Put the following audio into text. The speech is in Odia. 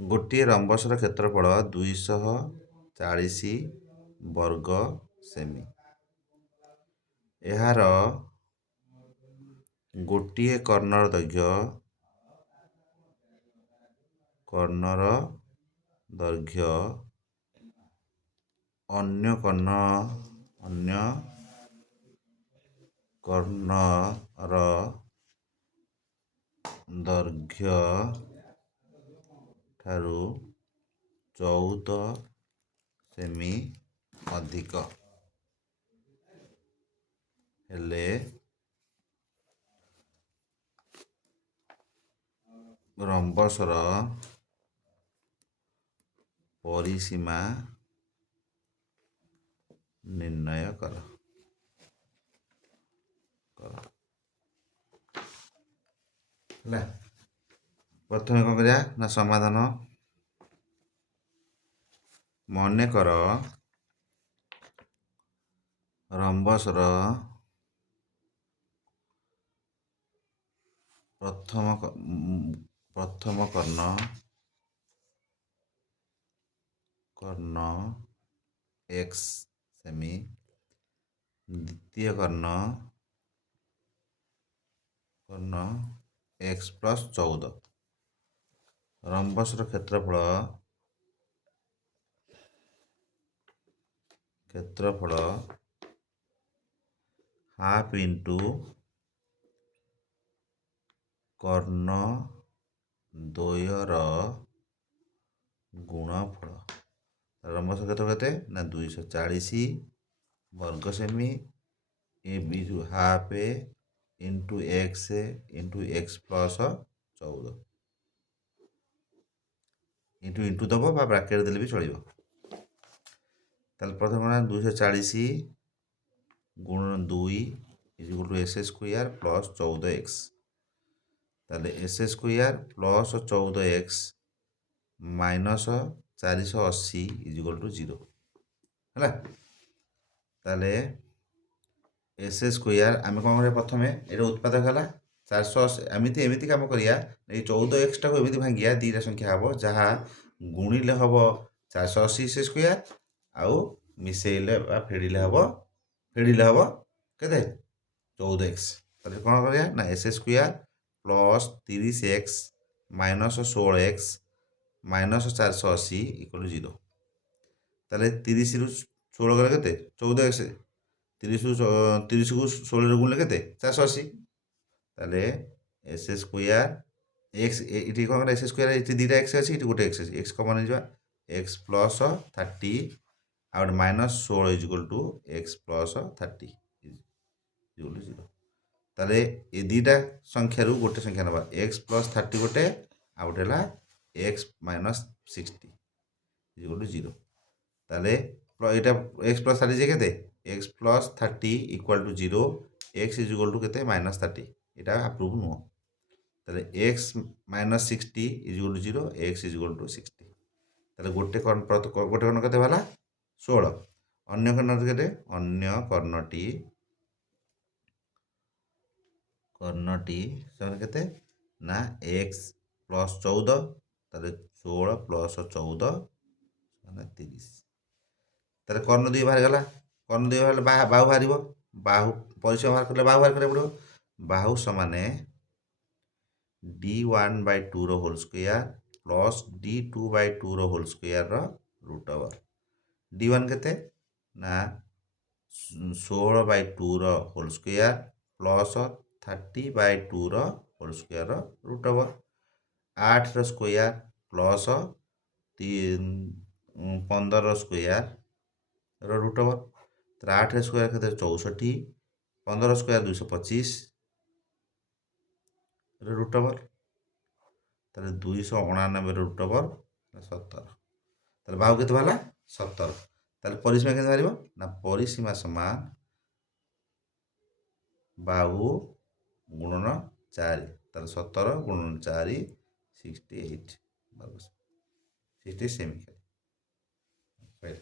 ଗୋଟିଏ ରମ୍ବସର କ୍ଷେତ୍ରଫଳ 240 ବର୍ଗ ସେମି। ଏହାର ଗୋଟିଏ କର୍ଣ୍ଣର ଦୈର୍ଘ୍ୟ ଅନ୍ୟ କର୍ଣ୍ଣର ଦୈର୍ଘ୍ୟ ଠାରୁ 14 ସେମି ଅଧିକ ହେଲେ ରମ୍ବସର ପରିସୀମା ନିର୍ଣ୍ଣୟ କର। ହେଲା, ପ୍ରଥମେ କ'ଣ କରିବା ନା ସମାଧାନ। ମନେକର ରମ୍ବସର ପ୍ରଥମ କର୍ଣ୍ଣ x ସେମି, ଦ୍ୱିତୀୟ କର୍ଣ୍ଣ x + 14। ରମ୍ବସର କ୍ଷେତ୍ରଫଳ ହାଫ୍ ଇଣ୍ଟୁ କର୍ଣ୍ଣ ଦ୍ୱୟର ଗୁଣଫଳ। ରମ୍ବସର କ୍ଷେତ୍ରଫଳ କେତେ ନା 240 ବର୍ଗ ସେମି, ଏ ବି ଯେଉଁ ହାଫ୍ ଇଣ୍ଟୁ x + 14 ଇଣ୍ଟୁ ଦେବ ବା ବ୍ରାକେଟ୍ ଦେଲେ ବି ଚଳିବ। ତାହେଲେ ପ୍ରଥମେ 240 ଗୁଣ 2 = s² + 14x। ତାହେଲେ s² + 14x - 480 = 0। ହେଲା, ତାହେଲେ s² ଆମେ କ'ଣ କରିବା, ପ୍ରଥମେ ଏଇଟା ଉତ୍ପାଦକ ହେଲା 480। ଏମିତି କାମ କରିବା, ଏଇ 14x ଟାକୁ ଏମିତି ଭାଙ୍ଗିବା, ଦୁଇଟା ସଂଖ୍ୟା ହେବ ଯାହା ଗୁଣିଲେ ହେବ 480 s², ଆଉ ମିଶେଇଲେ ବା ଫେଡ଼ିଲେ ହେବ କେତେ 14x। ତାହେଲେ କ'ଣ କରିବା ନା s² + 30x - 16x - 480 = 0। ତାହେଲେ 30ରୁ 16 ଗଲେ କେତେ 14x, 30କୁ 16ରେ ଗୁଣିଲେ କେତେ 480। ତାହେଲେ s² x ଏଠି କ'ଣ କରିବା, s² ଏଠି ଦୁଇଟା x ଅଛି, ଏଠି ଗୋଟେ x ଅଛି, x କମନ୍ ନେଇଯିବା, x + 30 ଆଉ ଗୋଟେ -16 = x + 30 = 0। ତାହେଲେ ଏ ଦୁଇଟା ସଂଖ୍ୟାରୁ ଗୋଟେ ସଂଖ୍ୟା ନେବା, x + 30 ଗୋଟେ, ଆଉ ଗୋଟେ ହେଲା x - 60 = 0। ତାହେଲେ ଏଇଟା x + 30 କେତେ, x + 30 = 0, x = କେତେ -30। ଏଇଟା ଆପ୍ରୁଭ୍ ନୁହଁ। ତାହେଲେ x - 60 = 0, x = 60। ତାହେଲେ ଗୋଟେ କର୍ଣ୍ଣ କେତେ ହେଲା 16। ଅନ୍ୟ କର୍ଣ୍ଣଟି କେତେ, ଅନ୍ୟ କର୍ଣ୍ଣଟି ସେମାନେ କେତେ ନା x + 14। ତାହେଲେ 16 + 14 ମାନେ 30। ତାହେଲେ କର୍ଣ୍ଣ 2 ବାହାରିଗଲା। କର୍ଣ୍ଣ 2 ବାହାରିଲେ ବାହୁ ବାହାରିବ। ବାହୁ ପରିସୀମା ବାହାର କଲେ ବାହୁ ବାହାର କରିବାକୁ ପଡ଼ିବ। ବାହୁ ସମାନେ d1/2 ପ୍ଲସ୍ d2/2 √। d1 କେତେ ନା 16/2 ପ୍ଲସ୍ 30/2 √। 8 square plus 15 square √। ତାହେଲେ 8 ସ୍କୋୟାର କେତେ 64, 15 ସ୍କୋୟାର 225 √। ତାହେଲେ 299 √, 17। ତାହେଲେ ବାହୁ କେତେ ବାହାରିଲା 17। ତାହେଲେ ପରିସୀମା କେତେ ବାହାରିବ ନା ପରିସୀମା ସମାନ ବାହୁ ଗୁଣନ 4। ତାହେଲେ 17 × 4 68 ସେମି।